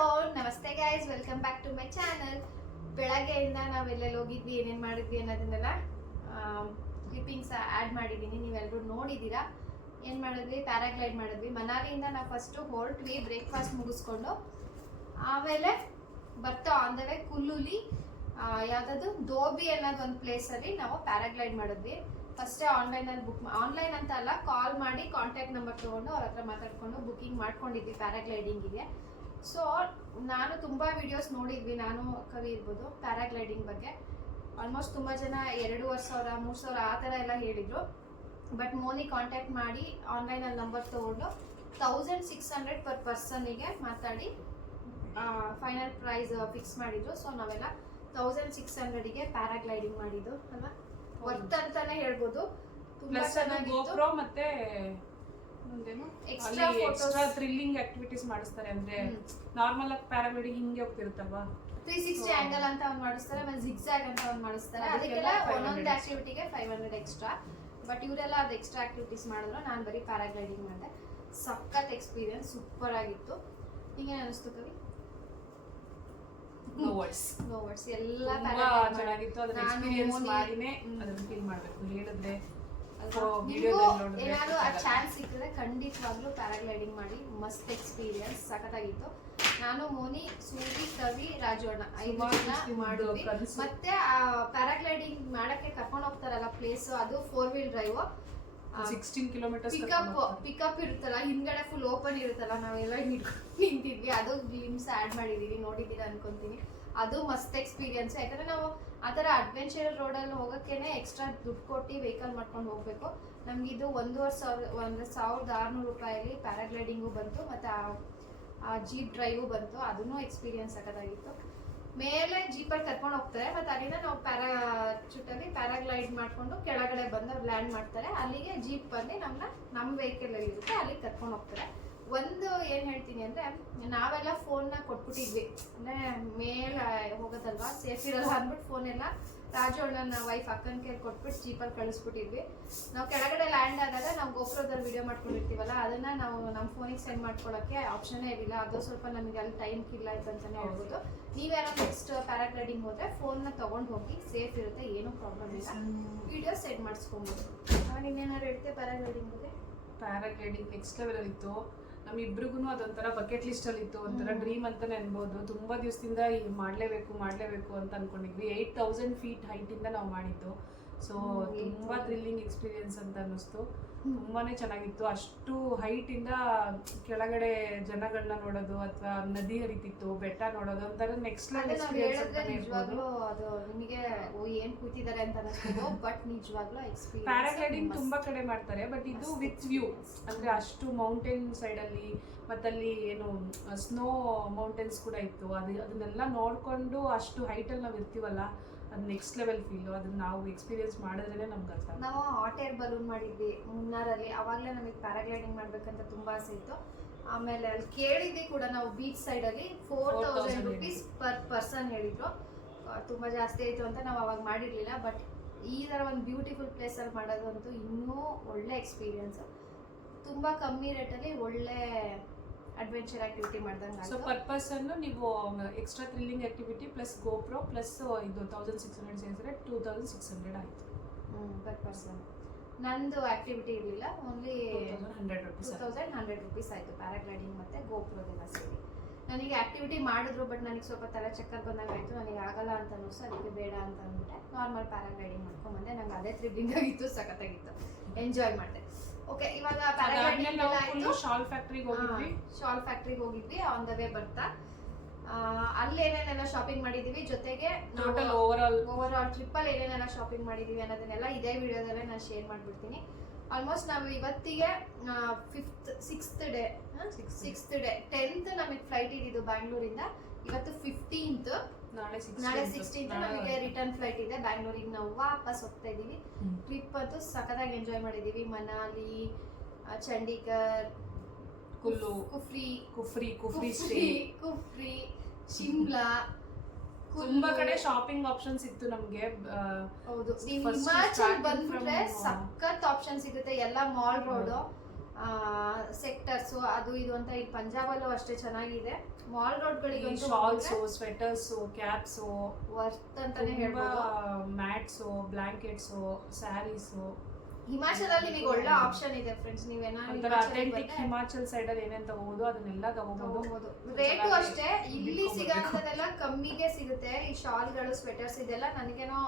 Hello ನಮಸ್ತೆ guys, welcome back to my channel. ಬೆಳಗ್ಗೆಯಿಂದ ನಾವೆಲ್ಲೆಲ್ಲಿ ಹೋಗಿದ್ವಿ, ಏನೇನು ಮಾಡಿದ್ವಿ ಅನ್ನೋದನ್ನೆಲ್ಲ ಕ್ಲಿಪ್ಪಿಂಗ್ಸ್ ಆ್ಯಡ್ ಮಾಡಿದ್ದೀನಿ, ನೀವೆಲ್ಲರೂ ನೋಡಿದ್ದೀರಾ. ಏನು ಮಾಡಿದ್ವಿ, ಪ್ಯಾರಾಗ್ಲೈಡ್ ಮಾಡಿದ್ವಿ. ಮನಾಲಿಯಿಂದ ನಾವು ಫಸ್ಟು ಹೊರಟ್ವಿ, ಬ್ರೇಕ್ಫಾಸ್ಟ್ ಮುಗಿಸ್ಕೊಂಡು. ಆಮೇಲೆ ಬರ್ತಾ ಆನ್ ದ ವೇ ಕುಲ್ಲುಲಿ ಯಾವುದಾದ್ರು ದೋಬಿ ಅನ್ನೋದು ಒಂದು ಪ್ಲೇಸಲ್ಲಿ ನಾವು ಪ್ಯಾರಾಗ್ಲೈಡ್ ಮಾಡಿದ್ವಿ. ಫಸ್ಟೇ ಆನ್ಲೈನಲ್ಲಿ ಆನ್ಲೈನ್ ಅಂತ ಅಲ್ಲ, ಕಾಲ್ ಮಾಡಿ ಕಾಂಟ್ಯಾಕ್ಟ್ ನಂಬರ್ ತೊಗೊಂಡು ಅವ್ರ ಹತ್ರ ಮಾತಾಡ್ಕೊಂಡು ಬುಕ್ಕಿಂಗ್ ಮಾಡ್ಕೊಂಡಿದ್ವಿ ಪ್ಯಾರಾಗ್ಲೈಡಿಂಗಿಗೆ. ಸೊ ನಾನು ತುಂಬ ವಿಡಿಯೋಸ್ ನೋಡಿದ್ವಿ, ನಾನು ಕವಿ ಇರ್ಬೋದು, ಪ್ಯಾರಾಗ್ಲೈಡಿಂಗ್ ಬಗ್ಗೆ. ಆಲ್ಮೋಸ್ಟ್ ತುಂಬ ಜನ 2,500 3,000 ಆ ಥರ ಎಲ್ಲ ಹೇಳಿದರು. ಬಟ್ ಮೋನಿ ಕಾಂಟ್ಯಾಕ್ಟ್ ಮಾಡಿ ಆನ್ಲೈನಲ್ಲಿ ನಂಬರ್ ತೊಗೊಂಡು 1,600 ಪರ್ ಪರ್ಸನ್ನಿಗೆ ಮಾತಾಡಿ ಫೈನಲ್ ಪ್ರೈಸ್ ಫಿಕ್ಸ್ ಮಾಡಿದ್ರು. ಸೊ ನಾವೆಲ್ಲ 1,600ಗೆ ಪ್ಯಾರಾಗ್ಲೈಡಿಂಗ್ ಮಾಡಿದ್ದು ಅಲ್ಲ, ವರ್ತ್ ಅಂತಾನೆ ಹೇಳ್ಬೋದು. ತುಂಬಾ ಚೆನ್ನಾಗಿತ್ತು. ಮತ್ತೆ ಎಕ್ಸ್ಟ್ರಾ ಥ್ರಿಲ್ಲಿಂಗ್ ಆಕ್ಟಿವಿಟೀಸ್ ಮಾಡಿಸ್ತಾರೆ. ಅಂದ್ರೆ ನಾರ್ಮಲ್ ಆಗಿ ಪ್ಯಾರಾಗ್ಲೈಡಿಂಗ್ ಹಿಂಗೆ ಹೋಗ್ತಿರುತ್ತಲ್ವಾ, 360 ಆಂಗಲ್ ಅಂತ ಒಂದು ಮಾಡಿಸ್ತಾರೆ, ಆಮೇಲೆ ಜಿಗ್ಜಾಗ್ ಅಂತ ಒಂದು ಮಾಡಿಸ್ತಾರೆ. ಅದಕ್ಕೆಲ್ಲ ಒಂದೊಂದು ಆಕ್ಟಿವಿಟಿಗೆ 500 ಎಕ್ಸ್ಟ್ರಾ. ಬಟ್ ಇವರೆಲ್ಲ ಅದು ಎಕ್ಸ್ಟ್ರಾ ಆಕ್ಟಿವಿಟೀಸ್ ಮಾಡಿದ್ರು, ನಾನು ಬರೀ ಪ್ಯಾರಾಗ್ಲೈಡಿಂಗ್ ಮಾಡಿದೆ. ಸಖತ್ ಎಕ್ಸ್ಪೀರಿಯನ್ಸ್, ಸೂಪರ್ ಆಗಿತ್ತು. ಹಿಂಗೇನು ಅನಿಸ್ತು ಕವಿ? No words. ಎಲ್ಲ ಚೆನ್ನಾಗಿತ್ತು. ಅದನ್ನ ಎಕ್ಸ್ಪೀರಿಯನ್ಸ್ ಮಾಡಿನೇ ಅದನ್ನ ಫೀಲ್ ಮಾಡಬೇಕು. ಹೇಳಿದ್ರೆ ಏನಾದ್ರು ಆ ಚಾನ್ಸ್ ಸಿಕ್ಕಿದ್ರೆ ಖಂಡಿತವಾಗ್ಲೂ ಪ್ಯಾರಾಗ್ಲೈಡಿಂಗ್ ಮಾಡಿ. ಮಸ್ತ್ ಎಕ್ಸ್ಪೀರಿಯನ್ಸ್, ಸಖತ್ತಾಗಿತ್ತು. ನಾನು, ಮೋನಿ, ಸೂರಿ, ಕವಿ, ರಾಜು ಅಣ್ಣ 5 ಜನ ಮಾಡಿದ್ವಿ. ಮತ್ತೆ ಆ ಪ್ಯಾರಾಗ್ಲೈಡಿಂಗ್ ಮಾಡಕ್ಕೆ ಕರ್ಕೊಂಡು ಹೋಗ್ತಾರಲ್ಲ ಪ್ಲೇಸ್, ಅದು 4 ವೀಲ್ ಡ್ರೈವ್, 16 ಕಿಲೋಮೀಟರ್ಸ್ ಪಿಕಪ್ ಇರುತ್ತಲ್ಲ, ಹಿಂದ್ಗಡೆ ಫುಲ್ ಓಪನ್ ಇರುತ್ತಲ್ಲ, ನಾವೆಲ್ಲ ನಿಂತಿದ್ವಿ. ಅದು ಗ್ಲಿಮ್ಸ್ ಆ್ಯಡ್ ಮಾಡಿದೀವಿ, ನೋಡಿದ್ದೀರಾ ಅನ್ಕೊಂತೀನಿ. ಅದು ಮಸ್ತ್ ಎಕ್ಸ್ಪೀರಿಯನ್ಸ್. ಯಾಕಂದ್ರೆ ನಾವು ಆ ಥರ ಅಡ್ವೆಂಚರ್ ರೋಡಲ್ಲಿ ಹೋಗೋಕ್ಕೇನೆ ಎಕ್ಸ್ಟ್ರಾ ದುಡ್ಡು ಕೊಟ್ಟು ವೆಹಿಕಲ್ ಮಾಡ್ಕೊಂಡು ಹೋಗ್ಬೇಕು. ನಮಗಿದು 1,600 ರೂಪಾಯಲ್ಲಿ ಪ್ಯಾರಾಗ್ಲೈಡಿಂಗು ಬಂತು, ಮತ್ತು ಆ ಜೀಪ್ ಡ್ರೈವು ಬಂತು. ಅದೂ ಎಕ್ಸ್ಪೀರಿಯನ್ಸ್ ಸಖತ್ತಾಗಿತ್ತು. ಮೇಲೆ ಜೀಪಲ್ಲಿ ಕರ್ಕೊಂಡು ಹೋಗ್ತಾರೆ, ಮತ್ತು ಅಲ್ಲಿಂದ ನಾವು ಪ್ಯಾರಾಚೂಟಲ್ಲಿ ಪ್ಯಾರಾಗ್ಲೈಡ್ ಮಾಡಿಕೊಂಡು ಕೆಳಗಡೆ ಬಂದು ಲ್ಯಾಂಡ್ ಮಾಡ್ತಾರೆ. ಅಲ್ಲಿಗೆ ಜೀಪ್ ಬಂದು ನಮ್ಮ ವೆಹಿಕಲಲ್ಲಿ ಇರುತ್ತೆ, ಅಲ್ಲಿಗೆ ಕರ್ಕೊಂಡು ಹೋಗ್ತಾರೆ. ಒಂದು ಏನು ಹೇಳ್ತೀನಿ ಅಂದರೆ, ನಾವೆಲ್ಲ ಫೋನ್ನ ಕೊಟ್ಬಿಟ್ಟಿದ್ವಿ, ಅಂದರೆ ಮೇಲೆ ಹೋಗೋದಲ್ವಾ, ಸೇಫ್ ಇರಲ್ಲ ಅಂದ್ಬಿಟ್ಟು ಫೋನೆಲ್ಲ ರಾಜು ಅಣ್ಣನ ವೈಫ್ ಅಕ್ಕನ ಕೈಲಿ ಕೊಟ್ಬಿಟ್ಟು ಜೀಪಲ್ಲಿ ಕಳಿಸ್ಬಿಟ್ಟಿದ್ವಿ. ನಾವು ಕೆಳಗಡೆ ಲ್ಯಾಂಡ್ ಆದಾಗ ನಾವು ಗೋಪ್ರೋದಲ್ಲಿ ವಿಡಿಯೋ ಮಾಡ್ಕೊಂಡಿರ್ತೀವಲ್ಲ, ಅದನ್ನು ನಾವು ನಮ್ಮ ಫೋನಿಗೆ ಸೆಂಡ್ ಮಾಡ್ಕೊಳ್ಳೋಕ್ಕೆ ಆಪ್ಷನ್ನೇ ಇರಲಿಲ್ಲ. ಅದು ಸ್ವಲ್ಪ ನಮಗೆ ಅಲ್ಲಿ ಟೈಮ್ ಕಿಲ್ ಆಯ್ತು ಅಂತಲೇ ಹೇಳ್ಬೋದು. ನೀವ್ಯಾರೋ ನೆಕ್ಸ್ಟ್ ಪ್ಯಾರಾಗ್ಲೈಡಿಂಗ್ ಹೋದರೆ ಫೋನ್ನ ತೊಗೊಂಡು ಹೋಗಿ, ಸೇಫ್ ಇರುತ್ತೆ, ಏನೂ ಪ್ರಾಬ್ಲಮ್ ಇಲ್ಲ, ವಿಡಿಯೋ ಸೆಂಡ್ ಮಾಡಿಸ್ಕೊಬೋದು. ಆಮೇಲೆ ಇನ್ನೇನಾದ್ರು ಹೇಳ್ತೆ ಪ್ಯಾರಾಗ್ಲೈಡಿಂಗ್ ಬಗ್ಗೆ? ಪ್ಯಾರಾಗ್ಲೈಡಿಂಗ್ ನೆಕ್ಸ್ಟ್ ಲೆವೆಲ್ ಇತ್ತು. ನಮ್ಮಿಬ್ರಿಗೂ ಅದೊಂಥರ ಬಕೆಟ್ ಲಿಸ್ಟ್ ಅಲ್ಲಿ ಇತ್ತು, ಒಂಥರ ಡ್ರೀಮ್ ಅಂತಾನೆ ಅನ್ಬೋದು. ತುಂಬಾ ದಿವಸದಿಂದ ಮಾಡ್ಲೇಬೇಕು ಅಂತ ಅನ್ಕೊಂಡಿದ್ವಿ. 8,000 ಫೀಟ್ ಹೈಟ್ ಇಂದ ನಾವು ಮಾಡಿದ್ದು. ಸೊ ತುಂಬಾ ಥ್ರಿಲ್ಲಿಂಗ್ ಎಕ್ಸ್ಪೀರಿಯನ್ಸ್ ಅಂತ ಅನ್ನಿಸ್ತು. ತುಂಬಾನೇ ಚೆನ್ನಾಗಿತ್ತು. ಅಷ್ಟು ಹೈಟ್ ಇಂದ ಕೆಳಗಡೆ ಜನಗಳನ್ನ ನೋಡೋದು, ಅಥವಾ ನದಿ ಹರಿತಿತ್ತು, ಬೆಟ್ಟ ನೋಡೋದು, ಒಂಥರ ನೆಕ್ಸ್ಟ್ ಲೆವೆಲ್ ಎಕ್ಸ್ಪೀರಿಯನ್ಸ್ ಅಂತ ಹೇಳ್ಬೋದು. ಅದು ನಿಮಗೆ ಏನ್ ಕೂತಿದ್ದಾರೆ ಅಂತ ಅನಿಸ್ತು, ಬಟ್ ನಿಜವಾಗ್ಲೂ ಎಕ್ಸ್ಪೀರಿಯನ್ಸ್. ಪ್ಯಾರಾಗ್ಲೈಡಿಂಗ್ ತುಂಬಾ ಕಡೆ ಮಾಡ್ತಾರೆ, ಬಟ್ ಇದು ವಿತ್ ವ್ಯೂ, ಅಂದ್ರೆ ಅಷ್ಟು ಮೌಂಟೇನ್ ಸೈಡ್ ಅಲ್ಲಿ, ಮತ್ತಲ್ಲಿ ಏನು ಸ್ನೋ ಮೌಂಟೇನ್ಸ್ ಕೂಡ ಇತ್ತು. ಅದನ್ನೆಲ್ಲ ನೋಡ್ಕೊಂಡು ಅಷ್ಟು ಹೈಟ್ ಅಲ್ಲಿ ನಾವು ಇರ್ತೀವಲ್ಲ, ಅದು ನೆಕ್ಸ್ಟ್ ಲೆವೆಲ್ ಫೀಲು. ಅದನ್ನ ನಾವು ಎಕ್ಸ್ಪೀರಿಯನ್ಸ್ ಮಾಡಿದ್ರೆ ನಮ್ಗೆ ಅರ್ಥ. ನಾವು ಹಾಟ್ ಏರ್ ಬಲೂನ್ ಮಾಡಿದ್ವಿ ಮುನ್ನಾರಲ್ಲಿ. ಅವಾಗಲೇ ನಮಗೆ ಪ್ಯಾರಾಗ್ಲೈಡಿಂಗ್ ಮಾಡ್ಬೇಕಂತ ತುಂಬಾ ಆಸೆ ಇತ್ತು. ಆಮೇಲೆ ಅಲ್ಲಿ ಕೇಳಿದ್ವಿ ಕೂಡ ನಾವು, ಬೀಚ್ ಸೈಡಲ್ಲಿ 4,000 ರೂಪೀಸ್ ಪರ್ ಪರ್ಸನ್ ಹೇಳಿದ್ರು. ತುಂಬ ಜಾಸ್ತಿ ಆಯಿತು ಅಂತ ನಾವು ಅವಾಗ ಮಾಡಿರಲಿಲ್ಲ. ಬಟ್ ಈ ಥರ ಒಂದು ಬ್ಯೂಟಿಫುಲ್ ಪ್ಲೇಸಲ್ಲಿ ಮಾಡೋದಂತೂ ಇನ್ನೂ ಒಳ್ಳೆ ಎಕ್ಸ್ಪೀರಿಯನ್ಸು. ತುಂಬ ಕಮ್ಮಿ ರೇಟಲ್ಲಿ ಒಳ್ಳೆ ಅಡ್ವೆಂಚರ್ ಆಕ್ಟಿವಿಟಿ ಮಾಡ್ದಂಗೆ. ಸೊ ಪರ್ ಪರ್ಸನ್ ನೀವು extra thrilling activity plus GoPro plus ಇದು 1,600 ಸೇರಿದ್ರೆ 2,600 ಆಯಿತು ಪರ್ ಪರ್ಸನ್. ನಂದು ಆಕ್ಟಿವಿಟಿ ಇರಲಿಲ್ಲ, ಓನ್ಲಿ 2,100 ರೂಪೀಸ್ ಆಯಿತು ಪ್ಯಾರಾಗ್ಲೈಡಿಂಗ್ ಮತ್ತು ಗೋಪ್ರೋದೆಲ್ಲ ಸೇರಿ. ನನಗೆ ಆಕ್ಟಿವಿಟಿ ಮಾಡಿದ್ರು, ಬಟ್ ನನಗೆ ಸ್ವಲ್ಪ ತಲೆ ಚಕ್ಕರ್ ಬಂದಂಗೆ ಆಯಿತು. ನನಗೆ ಆಗಲ್ಲ ಅಂತ ಅನ್ನಿಸ್ತು, ಅದಕ್ಕೆ ಬೇಡ ಅಂತ ಅಂದ್ಬಿಟ್ಟೆ ನಾರ್ಮಲ್ ಪ್ಯಾರಾಗ್ಲೈಡಿಂಗ್ ಮಾಡ್ಕೊಂಡ್ಬಂದೆ. ನಂಗೆ ಅದೇ ಥ್ರಿಲ್ಲಿಂಗ್ ಆಗಿತ್ತು, ಸಖತ್ತಾಗಿತ್ತು, ಎಂಜಾಯ್ ಮಾಡಿದೆ. ಓಕೆ, ಇವಾಗ ಪ್ಯಾರಾಗ್ಲೈಡಿಂಗ್ ಆಯಿತು. ಶಾಲ್ ಫ್ಯಾಕ್ಟ್ರಿಗೆ ಹೋಗಿದ್ವಿ ಆನ್ ದ ವೇ ಬರ್ತಾ. ಅಲ್ಲಿ ಏನೇನೆಲ್ಲ ಶಾಪಿಂಗ್ ಮಾಡಿದೀವಿ, ಜೊತೆಗೆ ಓವರ್ ಆಲ್ ಟ್ರಿಪ್ಪಲ್ಲಿ ಏನೇನೆಲ್ಲ ಶಾಪಿಂಗ್ ಮಾಡಿದೀವಿ ಅನ್ನೋದನ್ನೆಲ್ಲ ಇದೇ ವಿಡಿಯೋದಲ್ಲೇ ನಾನು ಶೇರ್ ಮಾಡಿಬಿಡ್ತೀನಿ. ಆಲ್ಮೋಸ್ಟ್ ನಾವು ಇವತ್ತಿಗೆ 6th ಡೇ 10th ನಮಗೆ ಫ್ಲೈಟ್ ಇದ್ದಿದ್ದು ಬ್ಯಾಂಗ್ಳೂರಿಂದ. ಇವತ್ತು 15th, ನಾಳೆ 16th ನಮಗೆ ರಿಟರ್ನ್ ಫ್ಲೈಟ್ ಇದೆ. ಬ್ಯಾಂಗ್ಳೂರಿಗೆ ನಾವು ವಾಪಸ್ ಹೋಗ್ತಾ ಇದ್ದೀವಿ. ಟ್ರಿಪ್ ಅಂತೂ ಸಖತ್ತಾಗಿ ಎಂಜಾಯ್ ಮಾಡಿದ್ದೀವಿ. ಮನಾಲಿ, ಚಂಡೀಗಢ್, ಕುಫ್ರಿ, ಶಿಮ್ಲಾ, ತುಂಬಾ ಕಡೆ ಶಾಪಿಂಗ್ ಆಪ್ಷನ್ಸ್ ಇತ್ತು ನಮ್ಗೆ. ಹೌದು, ಹಿಮಾಚಲ್ ಬಂದ್ಬಿಟ್ರೆ ಸಖತ್ ಆಪ್ಷನ್ ಸಿಗುತ್ತೆ. ಎಲ್ಲ ಮಾಲ್ ರೋಡ್, ಸೆಕ್ಟರ್ಸ್ ಅದು ಇದು ಅಂತ ಇಲ್ಲಿ ಪಂಜಾಬಲ್ಲೂ ಅಷ್ಟೇ ಚೆನ್ನಾಗಿದೆ. ಮಾಲ್ ಈ ರೋಡ್ಗಳಿಗೆ ಶಾಲ್ಸ್, ಸ್ವೆಟರ್ಸ್, ಕ್ಯಾಪ್ಸ್, ವರ್ತ್ ಅಂತಾನೆ ಹೇಳ್ಬೋದು. Mats, blankets, saris. ಹಿಮಾಚಲಲ್ಲಿ ನಿಮಗೆ ಒಳ್ಳೆ ಆಪ್ಷನ್ ಇದೆ ಫ್ರೆಂಡ್ಸ್. ಒಂಥರ ಅಥೆಂಟಿಕ್ ಹಿಮಾಚಲ್ ಸೈಡ್ ಅಲ್ಲಿ ಏನೇನ್ ತಗೋಬಹುದು ಅದನ್ನೆಲ್ಲ ತಗೋಬಹುದು. ರೇಟು ಅಷ್ಟೇ ಇಲ್ಲಿ ಸಿಗೋಂಥದ್ದೆಲ್ಲ ಕಮ್ಮಿಗೆ ಸಿಗುತ್ತೆ. ಈ ಶಾಲ್ಗಳು, ಸ್ವೆಟರ್ಸ್ ಇದೆಲ್ಲ ನನಗೇನೋ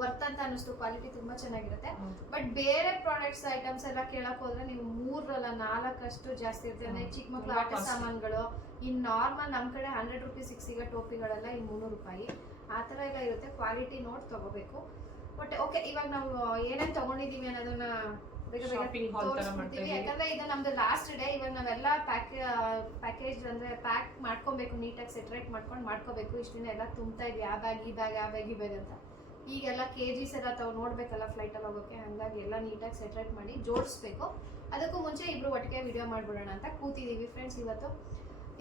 ವರ್ತ್ ಅಂತ ಅನಿಸ್ತು. ಕ್ವಾಲಿಟಿ ತುಂಬಾ ಚೆನ್ನಾಗಿರುತ್ತೆ. ಬಟ್ ಬೇರೆ ಪ್ರಾಡಕ್ಟ್ಸ್ ಐಟಮ್ಸ್ ಎಲ್ಲ ಕೇಳಕ್ ಹೋದ್ರೆ ನೀವು 3 4 ಜಾಸ್ತಿ ಇರುತ್ತೆ. ಅಂದ್ರೆ ಚಿಕ್ಕ ಮಕ್ಳು ಆಟ ಸಾಮಾನುಗಳು ಇನ್ ನಾರ್ಮಲ್ ನಮ್ ಕಡೆ 100 ರೂಪೀಸ್ ಸಿಗೋ ಟೋಪಿಗಳೆಲ್ಲ ಈ 300 ರೂಪಾಯಿ ಆ ತರ ಎಲ್ಲ ಇರುತ್ತೆ. ಕ್ವಾಲಿಟಿ ನೋಡಿ ತಗೋಬೇಕು. ಬಟ್ ಓಕೆ, ಇವಾಗ ನಾವು ಏನೇನ್ ತಗೊಂಡಿದೀವಿ ಅನ್ನೋದನ್ನ ತೋರಿಸ್ಬಿಡ್ತೀವಿ. ಯಾಕಂದ್ರೆ ಇದು ನಮ್ದು ಲಾಸ್ಟ್ ಡೇ. ಇವಾಗ ನಾವೆಲ್ಲ ಪ್ಯಾಕೇಜ್ ಅಂದ್ರೆ ಪ್ಯಾಕ್ ಮಾಡ್ಕೊಬೇಕು, ನೀಟಾಗಿ ಸೆಟ್ರೇಟ್ ಮಾಡ್ಕೋಬೇಕು. ಇಷ್ಟ ದಿನ ಎಲ್ಲ ತುಂಬ್ತಾ ಇದ್ವಿ, ಆ ಬ್ಯಾಗ್ ಈ ಬ್ಯಾಗ್ ಅಂತ. ಈಗೆಲ್ಲ KGs ಎಲ್ಲ ನೋಡ್ಬೇಕಲ್ಲ ಫ್ಲೈಟಲ್ಲಿ ಹೋಗೋಕೆ, ಹಂಗಾಗಿ ಎಲ್ಲ ನೀಟಾಗಿ ಸೆಟ್ರೇಟ್ ಮಾಡಿ ಜೋಡಿಸ್ಬೇಕು. ಅದಕ್ಕೂ ಮುಂಚೆ ಇಬ್ರು ಒಟ್ಟಿಗೆ ವಿಡಿಯೋ ಮಾಡ್ಬಿಡೋಣ ಅಂತ ಕೂತಿದೀವಿ ಫ್ರೆಂಡ್ಸ್ ಇವತ್ತು.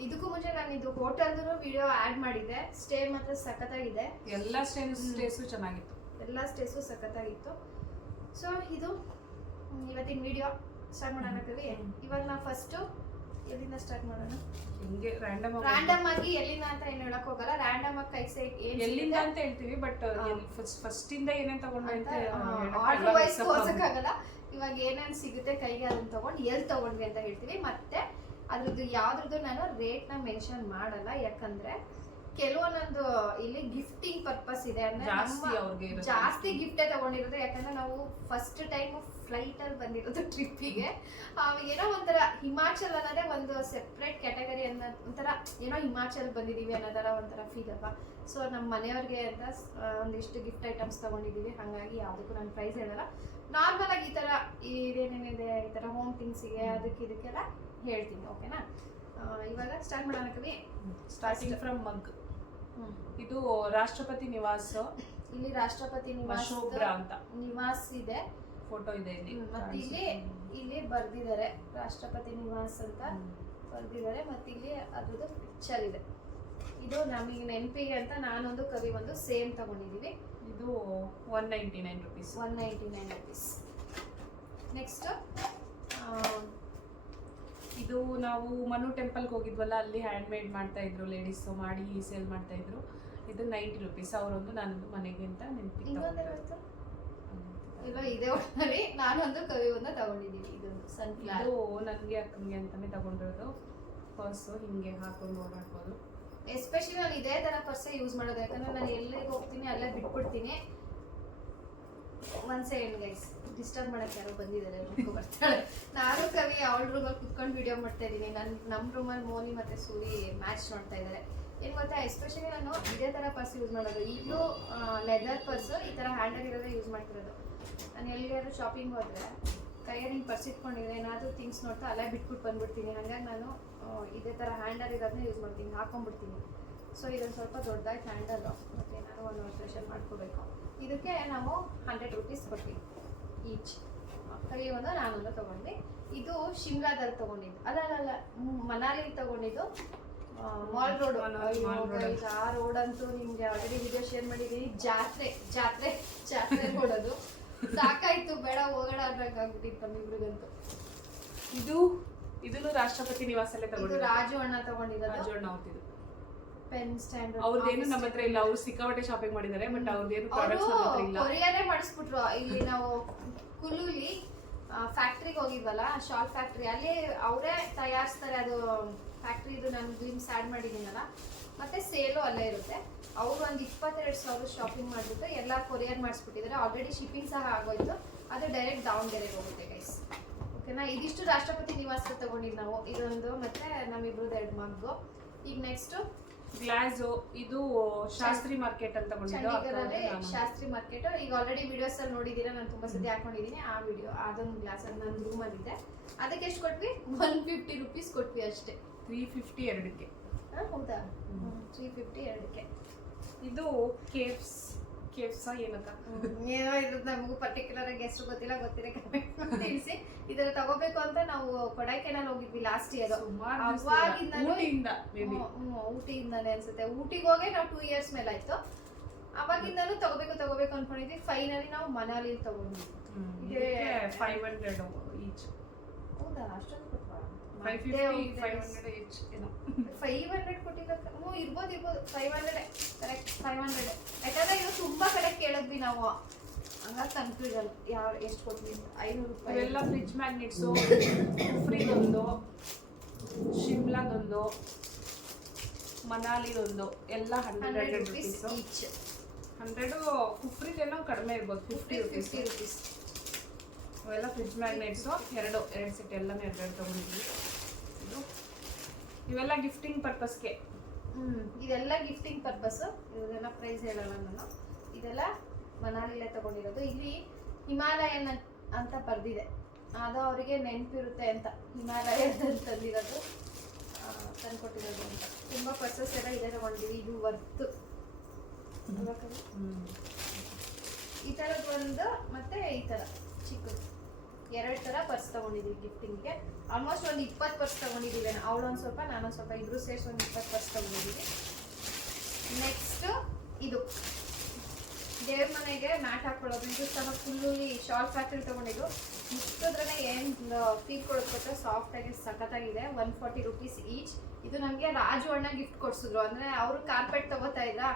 ಇದಕ್ಕೂ ಮುಂಚೆ ನಾನು ಇದು ಹೋಟೆಲ್ದು ವಿಡಿಯೋ ಆಡ್ ಮಾಡಿದ್ದೆ. ಸ್ಟೇ ಮಾತ್ರ ಸಖತ್ತಾಗಿದೆ. ಎಲ್ಲ ಸ್ಟೇಸು ಚೆನ್ನಾಗಿತ್ತು. ಎಲ್ಲ ಸ್ಟೇಸು ಸಖತ್ತಾಗಿತ್ತು. ಸೊ ಇದು ಇವತ್ತಿನ ವಿಡಿಯೋ ಸ್ಟಾರ್ಟ್ ಮಾಡೋಣ. ಇವಾಗ ನಾವು ಫಸ್ಟ್ ಎಲ್ಲಿಂದ ಸ್ಟಾರ್ಟ್ ಮಾಡೋಣ? ಹಿಂಗೆ ರ್ಯಾಂಡಮ್ ಆಗಿ ಎಲ್ಲಿಂದ ಅಂತ ಏನು ಹೇಳಕ್ ಹೋಗಲ್ಲ. ರ್ಯಾಂಡಮ್ ಆಗಿ ಕೈ ಸೈ ಎಲ್ಲಿಂದ ಅಂತ ಹೇಳ್ತೀವಿ. ಬಟ್ ಫಸ್ಟ್ ಇಂದ ಏನೇನ್ ತಗೊಂಡ್ವಿ ಅಂತ ಆರ್ಡರ್ ವೈಸ್ ತೋರ್ಸಕ್ಕಾಗಲ್ಲ. ಇವಾಗ ಏನೇನ್ ಸಿಗುತ್ತೆ ಕೈಗೆ ಅದನ್ನ ತಗೊಂಡು ಎಲ್ಲಿ ತಗೊಂಡ್ವಿ ಅಂತ ಹೇಳ್ತೀವಿ. ಮತ್ತೆ ಅದ್ರದ್ದು ಯಾವ್ದ್ರದ್ದು ನಾನು ರೇಟ್ ನ ಮೆನ್ಷನ್ ಮಾಡಲ್ಲ. ಯಾಕಂದ್ರೆ ಕೆಲವೊಂದೊಂದು ಇಲ್ಲಿ ಗಿಫ್ಟಿಂಗ್ ಪರ್ಪಸ್ ಇದೆ. ಅಂದ್ರೆ ಜಾಸ್ತಿ ಗಿಫ್ಟೇ ತಗೊಂಡಿರೋದು. ಯಾಕಂದ್ರೆ ನಾವು ಫಸ್ಟ್ ಟೈಮ್ ಫ್ಲೈಟ್ ಅಲ್ಲಿ ಬಂದಿರೋದು ಟ್ರಿಪ್ಪಿಗೆ. ಏನೋ ಒಂಥರ ಹಿಮಾಚಲ್ ಅನ್ನೋದೇ ಒಂದು ಸೆಪ್ರೇಟ್ ಕ್ಯಾಟಗರಿ ಅನ್ನೋ ಒಂಥರ ಏನೋ ಹಿಮಾಚಲ್ ಬಂದಿದೀವಿ ಅನ್ನೋದರ ಒಂಥರ ಫೀಲ್ ಅಲ್ವಾ. ಸೊ ನಮ್ಮ ಮನೆಯವ್ರಿಗೆ ಅಂತ ಒಂದಿಷ್ಟು ಗಿಫ್ಟ್ ಐಟಮ್ಸ್ ತಗೊಂಡಿದೀವಿ. ಹಾಗಾಗಿ ಯಾವುದಕ್ಕೂ ನಾನು ಪ್ರೈಸ್ ಹೇಳಲ್ಲ. ನಾರ್ಮಲ್ ಆಗಿ ಈ ತರ ಇದೇನೇನಿದೆ ಈ ತರ ಹೋಮ್ ಥಿಂಗ್ಸಿಗೆ ಇದಕ್ಕೆಲ್ಲ ಹೇಳ್ತೀನಿ. ಓಕೆನಾ? ಇವಾಗ ಸ್ಟಾರ್ಟ್ ಮಾಡೋಣ ಕವಿ. ಸ್ಟಾರ್ಟಿಂಗ್ ಫ್ರಮ್ ಮಗ್. ಇದು ರಾಷ್ಟ್ರಪತಿ ನಿವಾಸ್. ಇಲ್ಲಿ ರಾಷ್ಟ್ರಪತಿ ನಿವಾಸ್ ಇದೆ, ಫೋಟೋ ಇದೆ ಇಲ್ಲಿ. ಮತ್ತೆ ಇಲ್ಲಿ ಬರ್ದಿದ್ದಾರೆ ರಾಷ್ಟ್ರಪತಿ ನಿವಾಸ್ ಅಂತ ಬರ್ದಿದ್ದಾರೆ. ಮತ್ತೆ ಇಲ್ಲಿ ಅದ್ರದ್ದು ಪಿಕ್ಚರ್ ಇದೆ. ಇದು ನಮಗೆ ನೆನಪಿಗೆ ಅಂತ ನಾನೊಂದು ಕವಿ ಒಂದು ಸೇಮ್ ತಗೊಂಡಿದೀವಿ. ಇದು 199 ರೂಪೀಸ್. 199 ರೂಪೀಸ್. ನೆಕ್ಸ್ಟ್ ಇದು ನಾವು ಮನು ಟೆಂಪಲ್ಗೆ ಹೋಗಿದ್ವಲ್ಲ, ಅಲ್ಲಿ ಹ್ಯಾಂಡ್ ಮೇಡ್ ಮಾಡ್ತಾ ಇದ್ರು ಲೇಡೀಸ್, ಮಾಡಿ ಸೇಲ್ ಮಾಡ್ತಾ ಇದ್ರು. ಇದು 90 ರೂಪೀಸ್. ಅವರೊಂದು ನಾನೊಂದು ಮನೆಗೆ ಅಂತ ನೆನಪಿ. ಇಲ್ಲ ಇದೆ ಒಟ್ಟಲ್ಲಿ ನಾನೊಂದು ಕವಿ ಒಂದು ತಗೊಂಡಿದ್ದೀವಿ. ಇದೊಂದು ಸನ್ಫ್ಲವರ್. ಇದು ನನಗೆ ಅಕ್ಕನಿಗೆ ಅಂತಾನೆ ತಗೊಂಡಿರೋದು. ಪರ್ಸು ಹಿಂಗೆ ಹಾಕೊಂಡು ಓಡಾಡ್ಬೋದು. ಎಸ್ಪೆಷಲಿ ನಾನು ಇದೇ ತರ ಪರ್ಸೆ ಯೂಸ್ ಮಾಡೋದು. ಯಾಕಂದ್ರೆ ನಾನು ಎಲ್ಲಿಗೆ ಹೋಗ್ತೀನಿ ಅಲ್ಲೇ ಬಿಟ್ಬಿಡ್ತೀನಿ. ಒನ್ ಸೆಕೆಂಡ್ ಗೈಸ್, ಡಿಸ್ಟರ್ಬ್ ಮಾಡಕ್ಕೆ ಯಾರೋ ಬಂದಿದ್ದಾರೆ, ಬರ್ತಾಳೆ. ನಾನು ಕವಿ ಅವಳ ರೂಮಲ್ಲಿ ಕುತ್ಕೊಂಡು ವಿಡಿಯೋ ಮಾಡ್ತಾ ಇದ್ದೀನಿ. ನಮ್ಮ ರೂಮಲ್ಲಿ ಮೋನಿ ಮತ್ತೆ ಸೂರಿ ಮ್ಯಾಚ್ ನೋಡ್ತಾ ಇದ್ದಾರೆ. ಏನು ಗೊತ್ತಾ, ಎಸ್ಪೆಷಲಿ ನಾನು ಇದೇ ಥರ ಪರ್ಸ್ ಯೂಸ್ ಮಾಡೋದು. ಈಗಲೂ ಲೆದರ್ ಪರ್ಸು ಈ ಥರ ಹ್ಯಾಂಡಲ್ ಇರೋದೇ ಯೂಸ್ ಮಾಡ್ತಿರೋದು. ನಾನು ಎಲ್ಲಿಗಾದ್ರೂ ಶಾಪಿಂಗ್ ಹೋದರೆ ಕೈಯಲ್ಲಿ ಹಿಂಗೆ ಪರ್ಸ್ ಇಟ್ಕೊಂಡಿದ್ರೆ ಏನಾದರೂ ಥಿಂಗ್ಸ್ ನೋಡ್ತಾ ಅಲ್ಲೇ ಬಿಟ್ಬಿಟ್ಟು ಬಂದ್ಬಿಡ್ತೀನಿ. ಹಾಗಾಗಿ ನಾನು ಇದೇ ಥರ ಹ್ಯಾಂಡಲ್ ಇರೋದನ್ನ ಯೂಸ್ ಮಾಡ್ತೀನಿ, ಹಾಕೊಂಡ್ಬಿಡ್ತೀನಿ. ಸೊ ಇದೊಂದು ಸ್ವಲ್ಪ ದೊಡ್ಡದಾಗಿ ಹ್ಯಾಂಡಲ್ಲು, ಮತ್ತು ನಾನು ಒಂದು ಆಲ್ಟ್ರೇಷನ್ ಮಾಡ್ಕೋಬೇಕು. ಇದಕ್ಕೆ ನಾವು 100 ರೂಪೀಸ್ ಕೊಡ್ತೀವಿ ಈಚ್. ಕೈ ಒಂದು ನಾನೊಂದು ತೊಗೊಂಡ್ವಿ. ಇದು ಶಿಮ್ಲಾದಲ್ಲಿ ತೊಗೊಂಡಿದ್ದು, ಅಲ್ಲ ಮನಾಲಿ ತೊಗೊಂಡಿದ್ದು. Mall road. ಆ ರೋಡ್ ಅಂತೂ ನಿಮ್ಗೆ ಆಲ್ರೆಡಿ ವಿಡಿಯೋ ಶೇರ್ ಮಾಡಿದ್ದೀನಿ. ಜಾತ್ರೆ ನೋಡೋದು ಸಾಕಾಯ್ತು, ಬೇಡ ಹೋಗೋಣ ಅನ್ನೋಕ್ಕಾಗ್ಬಿಟ್ಟಿತ್ತು ನಮ್ಮಿಬ್ರಿಗಂತೂ. ಇದನ್ನು ರಾಷ್ಟ್ರಪತಿ ನಿವಾಸಲ್ಲೇ ತಗೊಂಡು ರಾಜು ಅಣ್ಣ ತಗೊಂಡಿರೋದು. ರಾಜು ಅಣ್ಣ ಅವ್ರದ್ದು ಪೆನ್ ಸ್ಟ್ಯಾಂಡ್. ಅವ್ರದ್ದೇನು ನಮ್ಮ ಹತ್ರ ಇಲ್ಲ. ಅವ್ರು ಸಿಕ್ಕಾಪಟ್ಟೆ ಶಾಪಿಂಗ್ ಮಾಡಿದ್ದಾರೆ. ಬಟ್ ಅವ್ರದ್ದೇನು ಪ್ರಾಡಕ್ಟ್ಸ್ ನಮ್ಮ ಹತ್ರ ಇಲ್ಲ. ಕೊರಿಯರೇ ಮಾಡಿಸ್ಬಿಟ್ರು. ಇಲ್ಲಿ ನಾವು ಕುಲ್ಲೂಲಿ ಫ್ಯಾಕ್ಟ್ರಿಗೆ ಹೋಗಿದ್ವಲ್ಲ, ಶಾಲ್ ಫ್ಯಾಕ್ಟ್ರಿ, ಅಲ್ಲಿ ಅವರೇ ತಯಾರಿಸ್ತಾರೆ. ಅದು ಫ್ಯಾಕ್ಟ್ರಿದು ನಾನು ಗ್ಲಿಮ್ಸ್ ಆ್ಯಡ್ ಮಾಡಿದ್ದೀನಲ್ಲ. ಮತ್ತೆ ಸೇಲು ಅಲ್ಲೇ ಇರುತ್ತೆ. ಅವರು ಒಂದು 22,000 ಶಾಪಿಂಗ್ ಮಾಡಿಬಿಟ್ಟು ಎಲ್ಲ ಕೊರಿಯರ್ ಮಾಡಿಸ್ಬಿಟ್ಟಿದ್ದಾರೆ. ಆಲ್ರೆಡಿ ಶಿಪ್ಪಿಂಗ್ ಸಹ ಆಗೋಯ್ತು. ಅದು ಡೈರೆಕ್ಟ್ ದಾವಣಗೆರೆಗೆ ಹೋಗುತ್ತೆ ಗೈಸ್. ಓಕೆನಾ? ಇದಿಷ್ಟು ರಾಷ್ಟ್ರಪತಿ ನಿವಾಸ ತಗೊಂಡಿದ್ದು ನಾವು. ಇದೊಂದು ಮತ್ತೆ ನಮ್ಮಿಬ್ರದ್ದು 2 ಮಗ್ಗು. ಈಗ ನೆಕ್ಸ್ಟ್ ಗ್ಲಾಸು. ಇದು ಶಾಸ್ತ್ರಿ ಮಾರ್ಕೆಟ್ ಅಂತ ಚಂಡೀಗಢಲ್ಲಿ ಶಾಸ್ತ್ರಿ ಮಾರ್ಕೆಟ್. ಈಗ ಆಲ್ರೆಡಿ ವಿಡಿಯೋಸ್ ಅಲ್ಲಿ ನೋಡಿದೀರಾ, ನಾನು ತುಂಬಾ ಸತಿ ಹಾಕೊಂಡಿದ್ದೀನಿ ಆ ವಿಡಿಯೋ. ಅದೊಂದು ಗ್ಲಾಸ್ ಅಲ್ಲಿ ನನ್ನ ರೂಮಲ್ಲಿ ಇದೆ. ಅದಕ್ಕೆ ಎಷ್ಟು ಕೊಟ್ವಿ? 150 ರೂಪೀಸ್ ಕೊಟ್ವಿ ಅಷ್ಟೇ. 350 ಎರಡಕ್ಕೆ. ಹೌದಾ? 350 ಎರಡಕ್ಕೆ. ಇದು ಕೇವ್ಸ್ ಏನಕ್ಕ ಏನೋ ಇದು ನಮಗೂ ಪರ್ಟಿಕ್ಯುಲರ್ ಆಗಿ ಎಷ್ಟು ಗೊತ್ತಿಲ್ಲ ಕಮೆಂಟ್ ತಿಳಿಸಿ. ಇದನ್ನ ತಗೋಬೇಕು ಅಂತ ನಾವು ಕೊಡೈಕೆನಾಲ್ ಹೋಗಿದ್ವಿ ಲಾಸ್ಟ್ ಇಯರ್. ಊಟಿಯಿಂದಾನೆ ಅನ್ಸುತ್ತೆ. ಊಟಿಗೆ ಹೋಗಿ ನಾವು 2 ಇಯರ್ಸ್ ಮೇಲೆ ಆಯ್ತು. ಅವಾಗಿಂದಲೂ ತಗೋಬೇಕು ಅನ್ಕೊಂಡಿದ್ವಿ. ಫೈನಲಿ ನಾವು ಮನಾಲಿ ತಗೊಂಡ್ವಿ. 500 ಈಚ್. ಹೌದಾ ಅಷ್ಟೊಂದು ಕೊಟ್ವಾ? 550 500 each ಏನೋ 500 ಕೊಟ್ಟಿದ್ದಕ್ಕ ಇರ್ಬೋದು 500 ಕರೆಕ್ಟ್ 500. ಯಾಕಂದ್ರೆ ಇದು ತುಂಬಾ ಕಡೆ ಕೇಳಿದ್ವಿ ನಾವು, ಹಂಗಾಗಿ ಕನ್ಫ್ಯೂಷನ್ ಯಾರು ಎಷ್ಟು ಕೊಟ್ವಿ ಅಂತ. 500 ರೂಪಾಯಿ. ಇವೆಲ್ಲ ಫ್ರಿಡ್ಜ್ ಮ್ಯಾಗ್ನೆಟ್ಸು, ಕುಫ್ರಿದೊಂದು, ಶಿಮ್ಲಾದೊಂದು, ಮನಾಲಿದೊಂದು ಎಲ್ಲ 100 rupees rupees. each. 100 ಕುಫ್ರಿದೇನೋ ಕಡಿಮೆ ಇರ್ಬೋದು, 50 rupees. ಅವೆಲ್ಲ ಫ್ರಿಡ್ಜ್ ಮ್ಯಾಗ್ನೆಟ್ಸು ಎರಡು ಸೆಟ್ ಎಲ್ಲನೂ ಎರಡು ತೊಗೊಂಡಿದ್ವಿ. ಇವೆಲ್ಲ ಗಿಫ್ಟಿಂಗ್ ಪರ್ಪಸ್ಗೆ. ಇದೆಲ್ಲ ಗಿಫ್ಟಿಂಗ್ ಪರ್ಪಸ್. ಇದೆಲ್ಲ ಪ್ರೈಸ್ ಹೇಳಲ್ಲ ನಾನು. ಇದೆಲ್ಲ ಮನಾಲಿಲೇ ತಗೊಂಡಿರೋದು. ಇಲ್ಲಿ ಹಿಮಾಲಯನ್ ಅಂತ ಬರ್ದಿದೆ, ಅದು ಅವರಿಗೆ ನೆನಪಿರುತ್ತೆ ಅಂತ ಹಿಮಾಲಯದಲ್ಲಿ ತಂದಿರೋದು, ತಂದ್ಕೊಟ್ಟಿರೋದು ಅಂತ. ತುಂಬ ಪರ್ಸಸ್ ಎಲ್ಲ ಇದೇ ತಗೊಂಡಿದ್ದೀವಿ. ಇದು ವರ್ತ್ ಈ ಥರದ್ದು ಒಂದು, ಮತ್ತೆ ಈ ಥರ ಚಿಕ್ಕದು 2 ಥರ ಪರ್ಸ್ ತಗೊಂಡಿದ್ದೀವಿ ಗಿಫ್ಟಿಂಗ್ಗೆ. ಆಲ್ಮೋಸ್ಟ್ ಒಂದು 20 ಪರ್ಸ್ ತಗೊಂಡಿದ್ದೀವಿ. ಅವಳೊಂದು ಸ್ವಲ್ಪ ನಾನೊಂದು ಸ್ವಲ್ಪ, ಇಬ್ಬರು ಸೇರಿಸಿ ಒಂದು 20 ಪರ್ಸ್ ತಗೊಂಡಿದ್ದೀವಿ. ನೆಕ್ಸ್ಟ್ ಇದು ದೇವ್ರ ಮನೆಗೆ ಮ್ಯಾಟ್ ಹಾಕೊಳ್ಳೋದು. ಇದು ಸಹ ಫುಲ್ಲು ಶಾಲ್ ಫ್ಯಾಕ್ಟ್ರಿ ತಗೊಂಡಿದ್ದು. ಮುಟ್ಟಿದ್ರೇ ಏನು ಫೀಲ್ ಕೊಡೋದು, ಸಾಫ್ಟಾಗಿ ಸಖತ್ತಾಗಿದೆ. 140 rupees ಈಚ್. ಇದು ನಮಗೆ ರಾಜು ಅಣ್ಣ ಗಿಫ್ಟ್ ಕೊಡ್ಸಿದ್ರು. ಅಂದರೆ ಅವರು ಕಾರ್ಪೆಟ್ ತಗೋತಾ ಇದ್ರಾ,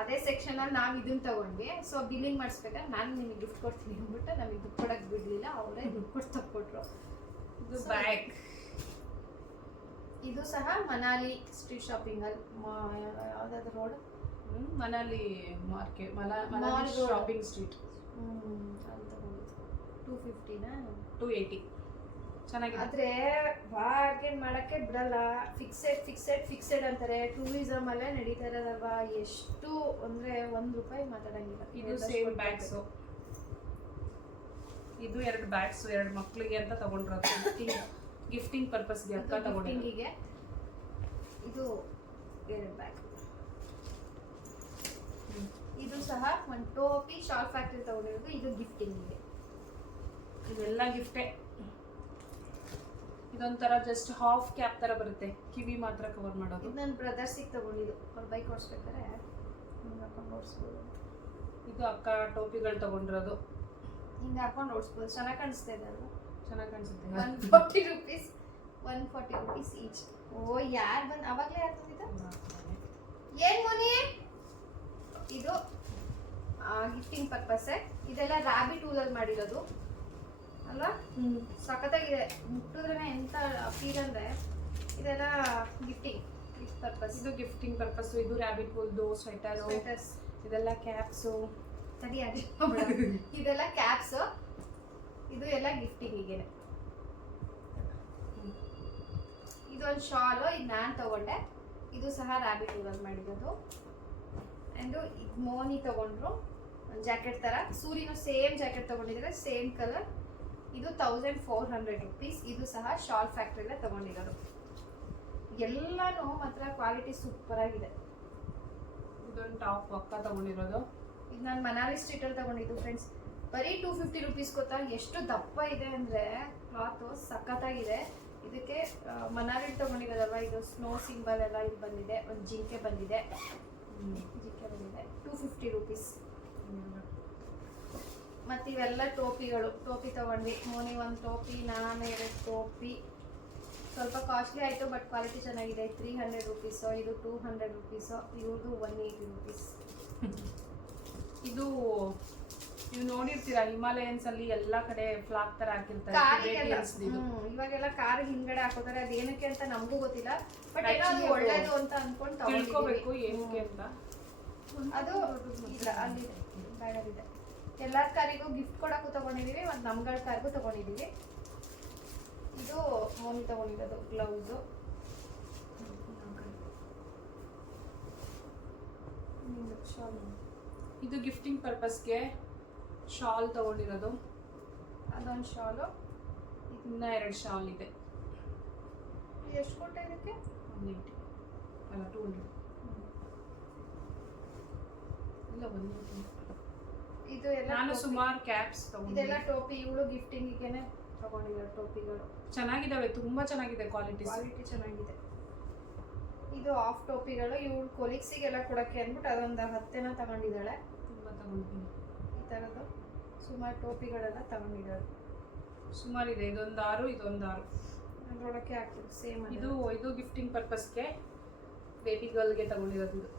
ಅದೇ ಸೆಕ್ಷನಲ್ಲಿ ನಾವು ಇದನ್ನ ತಗೊಂಡ್ವಿ. ಸೊ ಬಿಲ್ಲಿಂಗ್ ಮಾಡಿಸ್ಬೇಕಾದ್ರೆ ನಾನು ನಿಮಗೆ ಗಿಫ್ಟ್ ಕೊಡ್ತೀನಿ ಅಂದ್ಬಿಟ್ಟು ನಮಗೆ ದುಡ್ಡು ಕೊಡೋಕೆ ಬಿಡಲಿಲ್ಲ, ಅವರೇ ದುಡ್ಡು ಕೊಟ್ಟು ತಗೊಟ್ರು. ಇದು ಬ್ಯಾಗ್. ಇದು ಸಹ ಮನಾಲಿ ಸ್ಟ್ರೀಟ್ ಶಾಪಿಂಗಲ್ಲಿ, ಯಾವುದಾದ್ರು road, Manali market, Manali shopping street. ಅಲ್ಲಿ ತಗೊಂಡಿದ್ದು 250ನಾ 280. ಚೆನ್ನಾಗಿದೆ. ಆದರೆ ಬಾರ್ಗೇನ್ ಮಾಡೋಕ್ಕೆ ಬಿಡಲ್ಲ. ಫಿಕ್ಸೆಡ್ ಅಂತಾರೆ. ಟೂರಿಸಮ್ ಅಲ್ಲೇ ನಡೀತಾ ಇರೋದಲ್ವಾ, ಎಷ್ಟು ಅಂದರೆ ₹1 ಮಾತಾಡಂಗಿಲ್ಲ. ಇದು ಸೇಮ್ ಬ್ಯಾಗ್ಸು. ಇದು 2 ಬ್ಯಾಗ್ಸು, 2 ಮಕ್ಕಳಿಗೆ ಅಂತ ತಗೊಂಡ್ರು. ಗಿಫ್ಟಿಂಗ್ ಪರ್ಪಸ್ಗೆ ಅಂತ ತಗೊಂಡಿಗೆ. ಇದು 2 ಬ್ಯಾಗ್. ಇದು ಸಹ ಒಂದು ಟೋಪಿ ಶಾಲ್ ಫ್ಯಾಕ್ಟ್ರಿ ತಗೊಂಡಿರೋದು. ಇದು ಗಿಫ್ಟಿಂಗಿಗೆ. ಇದೆಲ್ಲ ಗಿಫ್ಟೇ. ಇದೊಂಥರ ಜಸ್ಟ್ ಹಾಫ್ ಕ್ಯಾಪ್ ತರ ಬರುತ್ತೆ, ಕಿವಿ ಮಾತ್ರ ಕವರ್ ಮಾಡೋದು. ಇದು ನನ್ನ ಬ್ರದರ್ಸಿಗೆ ತಗೊಂಡಿದ್ದು. ಅವ್ರು ಬೈಕ್ ಓಡಿಸ್ಬೇಕಾದ್ರೆ ಹಿಂಗೆ ಹಾಕೊಂಡು ಓಡಿಸ್ಬೋದು. ಇದು ಅಕ್ಕ ಟೋಪಿಗಳು ತಗೊಂಡಿರೋದು. ಹಿಂಗೆ ಹಾಕೊಂಡು ಓಡಿಸ್ಬೋದು. ಚೆನ್ನಾಗಿ ಕಾಣಿಸ್ತಾ ಇದೆ ಅಲ್ವಾ? ಚೆನ್ನಾಗಿ ಕಾಣಿಸುತ್ತೆ. 140 rupees ಈಚ್. ಓ ಯಾರು ಬಂದು ಅವಾಗಲೇ ಯಾರು ಬಂದಿದ್ದು? ಏನು ಮೋನಿ? ಇದು ಗಿಫ್ಟಿಂಗ್ ಪರ್ಪಸ್ಸೇ. ಇದೆಲ್ಲ ರಾಬಿಟ್ ಹೂಲಲ್ಲಿ ಮಾಡಿರೋದು ಅಲ್ವಾ? ಸಖತ್ತಾಗಿದೆ. ಮುಟ್ಟಿದ್ರೆ ಎಂತ ಫೀಲ್ ಅಂದರೆ ಇದೆಲ್ಲ ಗಿಫ್ಟಿಂಗ್ ಪರ್ಪಸ್. ಇದು ಗಿಫ್ಟಿಂಗ್ ಪರ್ಪಸ್. ಇದು ರ್ಯಾಬಿಟ್ ಹೂಲ್ದು ಸ್ವೆಟರ್ಸ್, ಇದೆಲ್ಲ ಕ್ಯಾಪ್ಸು. ಸರಿಯಾಗಿ ಇದೆಲ್ಲ ಕ್ಯಾಪ್ಸು. ಇದು ಎಲ್ಲ ಗಿಫ್ಟಿಂಗಿಗೆ. ಇದೊಂದು ಶಾಲು, ಇದು ನಾನು ತಗೊಂಡೆ. ಇದು ಸಹ ರ್ಯಾಬಿಟ್ ಹೂಲಲ್ಲಿ ಮಾಡಿರೋದು. ಆ್ಯಂಡು ಇದು ಮೋನಿ ತಗೊಂಡ್ರು ಜಾಕೆಟ್ ಥರ. ಸೂರಿನೂ ಸೇಮ್ ಜಾಕೆಟ್ ತಗೊಂಡಿದ್ದಾರೆ, ಸೇಮ್ ಕಲರ್. ಇದು 1400 rupees. ಇದು ಸಹ ಶಾಲ್ ಫ್ಯಾಕ್ಟ್ರಿಯಲ್ಲೇ ತಗೊಂಡಿರೋದು. ಎಲ್ಲನೂ ಮಾತ್ರ ಕ್ವಾಲಿಟಿ ಸೂಪರ್ ಆಗಿದೆ. ಇದೊಂದು ಟಾಪ್ ಅಕ್ಕ ತಗೊಂಡಿರೋದು. ಇದು ನಾನು ಮನಾಲಿ ಸ್ಟ್ರೀಟಲ್ಲಿ ತಗೊಂಡಿದ್ದು ಫ್ರೆಂಡ್ಸ್. ಬರೀ 250 rupees ಗೊತ್ತಾ? ಎಷ್ಟು ದಪ್ಪ ಇದೆ ಅಂದರೆ ಕ್ಲಾತು ಸಖತ್ತಾಗಿದೆ. ಇದಕ್ಕೆ ಮನಾಲಿ ತಗೊಂಡಿರೋದಲ್ವ, ಇದು ಸ್ನೋ ಸಿಂಬಲ್ ಎಲ್ಲ ಇದು ಬಂದಿದೆ. ಒಂದು ಜಿಂಕೆ ಬಂದಿದೆ. 250 rupees. ಮತ್ತು ಇವೆಲ್ಲ ಟೋಪಿಗಳು. ಟೋಪಿ ತೊಗೊಂಡ್ವಿ. ಮೋನಿ ಒಂದು ಟೋಪಿ, ನಾನು 2 ಟೋಪಿ. ಸ್ವಲ್ಪ ಕಾಸ್ಟ್ಲಿ ಆಯಿತು, ಬಟ್ ಕ್ವಾಲಿಟಿ ಚೆನ್ನಾಗಿದೆ. 300 rupees. ಇದು 200 rupees. ಇವ್ರದ್ದು 180 rupees. ಇದು ನೀವು ನೋಡಿರ್ತೀರಾ, ಹಿಮಾಲಯನ್ಸ್ ಅಲ್ಲಿ ಎಲ್ಲ ಕಡೆ ಫ್ಲಾಗ್ ತರ ಹಾಕಿರ್ತಾರೆ. ಇವಾಗೆಲ್ಲ ಕಾರ್ ಹಿಂದ್ಗಡೆ ಹಾಕೋತಾರೆ. ಅದೇನಕ್ಕೆ ಅಂತ ನಮಗೂ ಗೊತ್ತಿಲ್ಲ, ಬಟ್ ಏನೋ ಅದು ಒಳ್ಳೇದು ಅಂತ ಅನ್ಕೊಂಡು ತಿಳ್ಕೋಬೇಕು ಏನಕ್ಕೆ ಅಂತ. ಅದು ಇಲ್ಲ, ಅಲ್ಲಿದೆ ಬ್ಯಾಗಲ್ಲಿದೆ. ಎಲ್ಲರ ಕಾರಿಗೂ ಗಿಫ್ಟ್ ಕೊಡೋಕ್ಕೂ ತಗೊಂಡಿದ್ದೀವಿ, ಮತ್ತು ನಮ್ಗಳ ಕಾರ್ಗೂ ತಗೊಂಡಿದ್ದೀವಿ. ಇದು ಮೋನಿ ತಗೊಂಡಿರೋದು ಗ್ಲೌಸು. ಇದು ಗಿಫ್ಟಿಂಗ್ ಪರ್ಪಸ್ಗೆ ಶಾಲ್ ತಗೊಂಡಿರೋದು. ಅದೊಂದು ಶಾಲು. ಇನ್ನ 2 ಶಾಲ್ ಇದೆ. ಎಷ್ಟು ಕೊಟ್ಟೆ ಇದಕ್ಕೆ? 180 ಅಲ್ಲ 200 ಇಲ್ಲ 180. ಇದು ಎಲ್ಲ ನಾನು ಸುಮಾರು ಕ್ಯಾಪ್ಸ್ ತಗೊಂಡಿದ್ದೆ. ಇದೆಲ್ಲ ಟೋಪಿ. ಇವಳು ಗಿಫ್ಟಿಂಗಿಗೆನೆ ತಗೊಂಡಿರೋ ಟೋಪಿಗಳು. ಚೆನ್ನಾಗಿದ್ದಾವೆ, ತುಂಬಾ ಚೆನ್ನಾಗಿದೆ. ಕ್ವಾಲಿಟಿ ಚೆನ್ನಾಗಿದೆ. ಇದು ಆಫ್ ಟೋಪಿಗಳು. ಇವಳು ಕೊಲೀಗ್ಸಿಗೆಲ್ಲ ಕೊಡೋಕ್ಕೆ ಅಂದ್ಬಿಟ್ಟು ಅದೊಂದು 10 ತಗೊಂಡಿದ್ದಾಳೆ. ತುಂಬ ತಗೊಂಡಿದ್ದೀನಿ. ಈ ಥರದ್ದು ಸುಮಾರು ಟೋಪಿಗಳೆಲ್ಲ ತಗೊಂಡಿದ್ದಾಳೆ. ಸುಮಾರಿದೆ, ಇದೊಂದು 6, ಇದೊಂದು 6. ನೋಡೋಕ್ಕೆ ಆಗ್ತದೆ ಸೇಮ್ ಇದು ಗಿಫ್ಟಿಂಗ್ ಪರ್ಪಸ್ಗೆ ಬೇಬಿ ಗರ್ಲ್ಗೆ ತಗೊಂಡಿರೋದು. ಇದು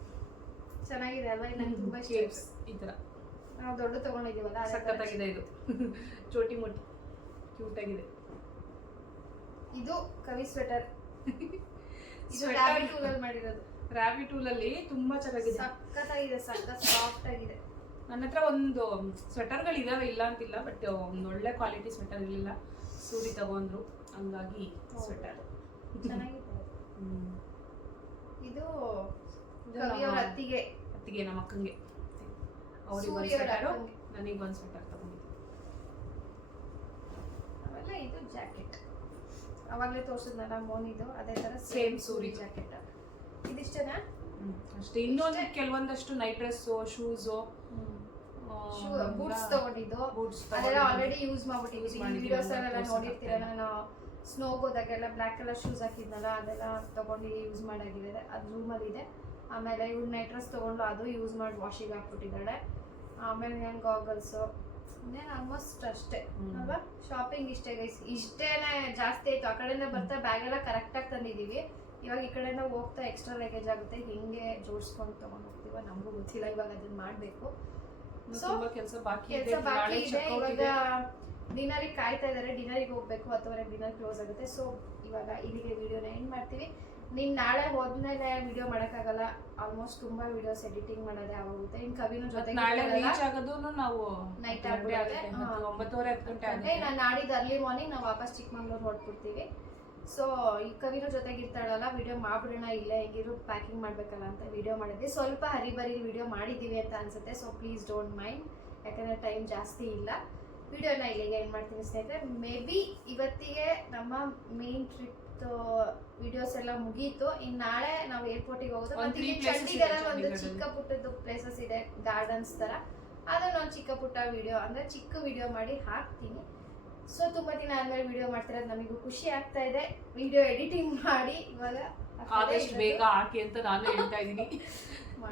ಚೆನ್ನಾಗಿದೆ ಅಲ್ವಾ? ನಂಗೆ ತುಂಬಾ ಇಷ್ಟ ಶೇಪ್ಸ್ ಈ ತರ ನಾವು ದೊಡ್ಡ ತಗೊಂಡಿದ್ದೀವಲ್ಲ ಸಖತ್ತಾಗಿದೆ. ಇದು ಚೋಟಿ ಮೋಟಿ ಕ್ಯೂಟ್ ಆಗಿದೆ. ಇದು ಕವಿ ಸ್ವೆಟರ್. ಇದು Sweater. ರಾಬಿ ಟೂಲಲ್ಲಿ ಮಾಡಿರೋದು. ರಾಬಿ ಟೂಲಲ್ಲಿ ತುಂಬಾ ಚೆನ್ನಾಗಿದೆ, ಸಖತ್ತಾಗಿದೆ, ಸಖತ್ ಸಾಫ್ಟ್ ಆಗಿದೆ. ನನ್ನ ಹತ್ರ ಒಂದು ಸ್ವೆಟರ್ಗಳು ಇದಾವೆ, ಇಲ್ಲ ಅಂತಿಲ್ಲ, ಬಟ್ ಒಂದು ಒಳ್ಳೆ ಕ್ವಾಲಿಟಿ ಸ್ವೆಟರ್ ಇರಲಿಲ್ಲ. ಸೂರಿ ತಗೊಂಡ್ರು, ಹಂಗಾಗಿ ಸ್ವೆಟರ್ ಚೆನ್ನಾಗಿದೆ. ಇದು ಕವಿಯವರ ಅತ್ತಿಗೆ ನಮ್ಮ ಅಕ್ಕಂಗೆ, ಅವ್ರಿಗೆ ಒಂದು ಸೂರ್ಯರ ಸ್ವೆಟರು, ಅಕ್ಕಂಗೆ. ನನಗೊಂದು ಸ್ವೆಟರ್ ತಗೊಂಡಿದ್ದೆ. ಆಮೇಲೆ ಇದು ಜಾಕೆಟ್, ಅವಾಗಲೇ ತೋರಿಸಿದ್ನಲ್ಲ ಮೋನಿದು, ಅದೇ ತರ Same ಸೇಮ್ ಸೂರಿ ಸೂರಿ ಜಾಕೆಟ್. ಇದಿಷ್ಟೇನಾ? ಅಷ್ಟೇ. ಇನ್ನೊಂದು ಕೆಲವೊಂದಷ್ಟು ನೈಟ್ ಡ್ರೆಸ್ಸು, ಶೂಸು, ಬೂಟ್ಸ್ ತಗೊಂಡಿದ್ದು, ಬೂಟ್ಸ್ ಅದೆಲ್ಲ ಆಲ್ರೆಡಿ ಯೂಸ್ ಮಾಡ್ಬಿಟ್ಟಿದ್ದೀವಿ. ಮಾಡಿದ್ದೀವಿ, ವಿಡಿಯೋಸ್ ಅದನ್ನ ಎಲ್ಲ ನೋಡಿರ್ತೀರ, ತೋರ್ಸಕ್ಕಾಗ್ತಾ ನಾನು ಸ್ನೋಗ್ ಹೋದಾಗೆಲ್ಲ ಬ್ಲ್ಯಾಕ್ ಕಲರ್ ಶೂಸ್ ಹಾಕಿದ್ನಲ್ಲ, ಅದೆಲ್ಲ ತಗೊಂಡು ಯೂಸ್ ಮಾಡಾಗಿದೆ, ಅದು ರೂಮಲ್ಲಿ ಇದೆ. ಆಮೇಲೆ ಇವ್ರು ನೈಟ್ ಡ್ರೆಸ್ ತಗೊಂಡು ಅದು ಯೂಸ್ ಮಾಡಿ ವಾಷಿಗೆ ಹಾಕ್ಬಿಟ್ಟಿದ್ದಾಳೆ. ಆಮೇಲೆ ನಾನು ಗಾಗಲ್ಸು, ಇನ್ನೇನು ಆಲ್ಮೋಸ್ಟ್ ಅಷ್ಟೇ ಅಲ್ವಾ? ಶಾಪಿಂಗ್ ಇಷ್ಟೇ ಗೈಸ್, ಇಷ್ಟೇನೆ ಜಾಸ್ತಿ ಆಯ್ತು. ಆ ಕಡೆಯಿಂದ ಬರ್ತಾ ಬ್ಯಾಗ್ ಎಲ್ಲ ಕರೆಕ್ಟಾಗಿ ತಂದಿದ್ದೀವಿ. ಇವಾಗ ಈ ಕಡೆಯಿಂದ ಹೋಗ್ತಾ ಎಕ್ಸ್ಟ್ರಾ ಲಗೇಜ್ ಆಗುತ್ತೆ, ಹಿಂಗೆ ಜೋಡಿಸ್ಕೊಂಡು ತಗೊಂಡು ಹೋಗ್ತೀವ, ನಮಗೂ ಗೊತ್ತಿಲ್ಲ, ಇವಾಗ ಅದನ್ನ ಮಾಡಬೇಕು. ತುಂಬಾ ಕೆಲಸ ಬಾಕಿ ಇದೆ. ಕೆಲಸ ಬಾಕಿ ನಾಳೆ ಇದೆ. checkout ಇವಾಗ ಇದೆ. ಡಿನ್ನರಿಗೆ ಕಾಯ್ತಾ ಇದ್ದಾರೆ, ಡಿನ್ನರಿಗೆ ಹೋಗ್ಬೇಕು, 10:30 ಡಿನ್ನರ್ ಕ್ಲೋಸ್ ಆಗುತ್ತೆ. ಸೊ ಇವಾಗ ಇಲ್ಲಿಗೆ ವಿಡಿಯೋನ ಎಂಡ್ ಮಾಡ್ತೀವಿ. ನೀನ್ ನಾಳೆ ಹೋದ್ಮೇಲೆ ವಿಡಿಯೋ ಮಾಡೋಕ್ಕಾಗಲ್ಲ, ಆಲ್ಮೋಸ್ಟ್ ತುಂಬಾ ವಿಡಿಯೋಸ್ ಎಡಿಟಿಂಗ್ ಮಾಡೋದೇ ಆಗೋಗುತ್ತೆ. ಇನ್ ಕವಿನ ಜೊತೆ ನಾಳೆ ರೀಚ್ ಆಗೋದು ನಾವು ನೈಟ್ ಆಗುತ್ತೆ, ಆಗ್ಬಿಡುತ್ತೆ. 9:30 10 ಗಂಟೆ ಆಗುತ್ತೆ. ನಾನು ನಾಡಿದ್ದು ಅರ್ಲಿ ಮಾರ್ನಿಂಗ್ ನಾವು ವಾಪಸ್ ಚಿಕ್ಕಮಂಗ್ಳೂರ್ ಹೊರಟ್ಬಿಡ್ತೀವಿ. ಸೊ ಈ ಕವಿನ ಜೊತೆಗೆ ಇರ್ತಾಳಲ್ಲ, ವಿಡಿಯೋ ಮಾಡ್ಬಿಡೋಣ, ಇಲ್ಲ ಹೆಂಗಿದ್ರು ಪ್ಯಾಕಿಂಗ್ ಮಾಡ್ಬೇಕಲ್ಲ ಅಂತ ವಿಡಿಯೋ ಮಾಡಿದ್ವಿ. ಸ್ವಲ್ಪ ಹರಿಬರಿ ವಿಡಿಯೋ ಮಾಡಿದ್ದೀವಿ ಅಂತ ಅನ್ಸುತ್ತೆ. ಸೊ ಪ್ಲೀಸ್ ಡೋಂಟ್ ಮೈಂಡ್, ಯಾಕಂದ್ರೆ ಟೈಮ್ ಜಾಸ್ತಿ ಇಲ್ಲ. ವಿಡಿಯೋನ ಇಲ್ಲಿಗೆ ಎಂಡ್ ಮಾಡ್ತೀನಿ ಸ್ನೇಹಿತರೆ. ಮೇ ಬಿ ಇವತ್ತಿಗೆ ನಮ್ಮ ಮೇನ್ ಟ್ರಿಪ್ ವಿಡಿಯೋಸ್ ಎಲ್ಲ ಮುಗೀತು. ಇನ್ನು ನಾಳೆ ನಾವು ಏರ್ಪೋರ್ಟಿಗೆ ಹೋಗೋದು. ಮತ್ತೆ ಇಲ್ಲಿ ಚಂಡೀಗಢ ಒಂದು ಚಿಕ್ಕ ಪುಟ್ಟದ್ದು ಪ್ಲೇಸಸ್ ಇದೆ, ಗಾರ್ಡನ್ಸ್ ತರ, ಅದನ್ನ ಒಂದು ಚಿಕ್ಕ ಪುಟ್ಟ ವಿಡಿಯೋ ಅಂದ್ರೆ ಚಿಕ್ಕ ವಿಡಿಯೋ ಮಾಡಿ ಹಾಕ್ತೀನಿ. ಸೊ ತುಂಬಾ ದಿನ ಆದ್ಮೇಲೆ ವಿಡಿಯೋ ಮಾಡ್ತಿರೋದು ನಮಗೂ ಖುಷಿ ಆಗ್ತಾ ಇದೆ. ವಿಡಿಯೋ ಎಡಿಟಿಂಗ್ ಮಾಡಿ ಇವಾಗ ಆದಷ್ಟು ಬೇಗ ಹಾಕಿ ಅಂತ ನಾನು ಹೇಳ್ತಾ ಇದೀನಿ.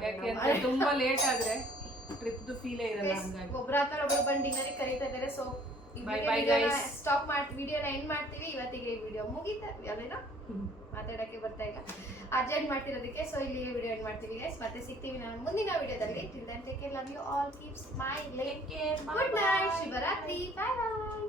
ಯಾಕೆಂದ್ರೆ ತುಂಬಾ ಲೇಟ್ ಆದ್ರೆ ಟ್ರಿಪ್ದು ಫೀಲೇ ಇರಲ್ಲ. ಹಂಗಾಗಿ ಒಬ್ರ ಆತರ ಒಬ್ರು ಬಂದು ಡಿನ್ನರಿಗೆ ಕರೀತಾ ಇದ್ದಾರೆ. ಸೊ ಸ್ಟಾಪ್ ಮಾಡಿ ವಿಡಿಯೋನ ಎಂಡ್ ಮಾಡ್ತೀವಿ. ಇವತ್ತಿಗೆ ಈ ವಿಡಿಯೋ ಮುಗೀತಾ, ಅದೇನೋ ಮಾತಾಡಕ್ಕೆ ಬರ್ತಾ ಇಲ್ಲ, ಅರ್ಜೆಂಟ್ ಮಾಡ್ತಿರೋದಕ್ಕೆ. ಸೊ ಇಲ್ಲಿಗೆ ವಿಡಿಯೋ ಎಂಡ್ ಮಾಡ್ತೀವಿ ಗೈಸ್. ಮತ್ತೆ ಸಿಗ್ತೀವಿ ನಾನು ಮುಂದಿನ ವಿಡಿಯೋದಲ್ಲಿ. Till then take care, love you all, keep smiling, good night, ಶುಭರಾತ್ರಿ, ಬೈ ಬೈ.